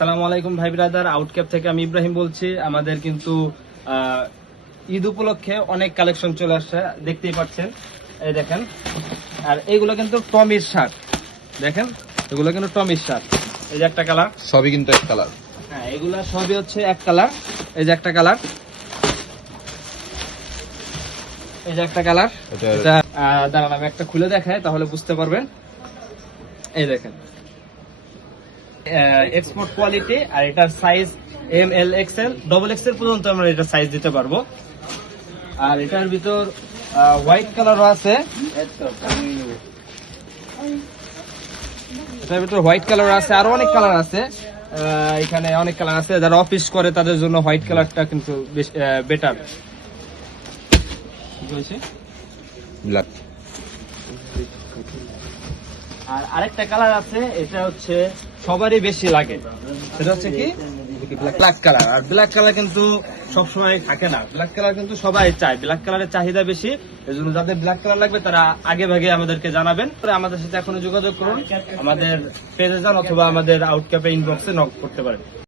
আসসালামু আলাইকুম ভাই ব্রাদার, আউটক্যাপ থেকে আমি ইব্রাহিম বলছি। আমাদের কিন্তু ঈদ উপলক্ষে অনেক কালেকশন চলে আসছে, দেখতেই পাচ্ছেন। এই দেখেন, আর এইগুলো কিন্তু টমির শার্ট। দেখেন, এগুলো কিন্তু টমির শার্ট। এই যে একটা কালার, সবই কিন্তু এক কালার। হ্যাঁ এগুলা সবই হচ্ছে এক কালার। এই যে একটা কালার, এই যে একটা কালার। এটা দাঁড়ান আমি একটা খুলে দেখাই, তাহলে বুঝতে পারবেন। এই দেখেন, এক্সপোর্ট কোয়ালিটি, আর এটার size M L XL double XL পর্যন্ত আমরা এটা সাইজ দিতে পারবো। আর এটার ভিতর হোয়াইট কালারও আছে, এটার ভিতর হোয়াইট কালার আছে, আরো অনেক কালার আছে। এখানে অনেক কালার আছে, যারা অফিস করে তাদের জন্য হোয়াইট কালারটা কিন্তু বেটার। ব্ল্যাক। আর আরেকটা কালার আছে, এটা হচ্ছে সবারই বেশি লাগে, সেটা হচ্ছে কি ব্ল্যাক কালার। আর ব্ল্যাক কালার কিন্তু সবসময় থাকে না, ব্ল্যাক কালার কিন্তু সবাই চায়, ব্ল্যাক কালারের চাহিদা বেশি। এই জন্য যাদের ব্ল্যাক কালার লাগবে তারা আগে ভাগে আমাদেরকে জানাবেন, আমাদের সাথে এখনো যোগাযোগ করুন, আমাদের পেজে যান অথবা আমাদের আউটক্যাপে ইনবক্সে নক করতে পারেন।